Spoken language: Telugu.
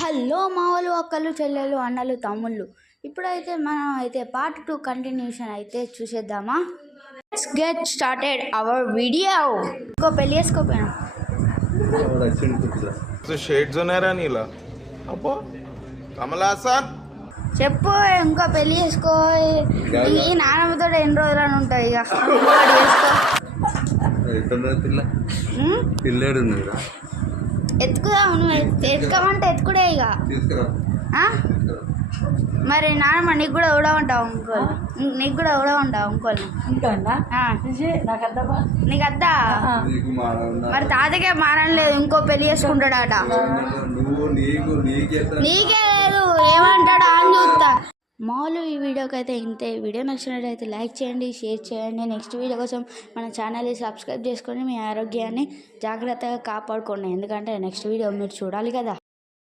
హలో మావలు అక్కలు చెల్లెలు అన్నలు తమ్ముళ్ళు ఇప్పుడైతే మనం అయితే పార్ట్ 2 కంటిన్యూషన్ అయితే చూసేద్దామా. Let's get started our video. ఇంకో పెళ్లి చేసుకోపోయినా షేడ్స్ ఉన్నారా నీలా అబ్బో కమలాసన్ చెప్పు. ఇంకో పెళ్లి చేసుకో. ఈ నాన్నమ్మతో ఎన్ని రోజులని ఉంటాయి ఇక చేసుకో. పిల్లాడు ఎత్తుకుదాము. నువ్వు ఎత్తుకోమంటే ఎత్తుకుడే ఇక. మరి నాన్నమ్మ నీకు కూడా ఉడవంటావు ఇంకోళ్ళు, నీకు కూడా ఉడవంటావు ఇంకోళ్ళు. నీకు అద్దా? మరి తాతకే మారం లేదు, ఇంకో పెళ్లి చేసుకుంటాడట. నీకే లేదు ఏమంటాడు అని చూస్తా. మాలు ఈ వీడియోకి అయితే ఇంతే. వీడియో నచ్చినట్లయితే లైక్ చేయండి, షేర్ చేయండి. నెక్స్ట్ వీడియో కోసం మన ఛానల్ని సబ్స్క్రైబ్ చేసుకొని మీ ఆరోగ్యాన్ని జాగ్రత్తగా కాపాడుకోండి. ఎందుకంటే నెక్స్ట్ వీడియో మీరు చూడాలి కదా.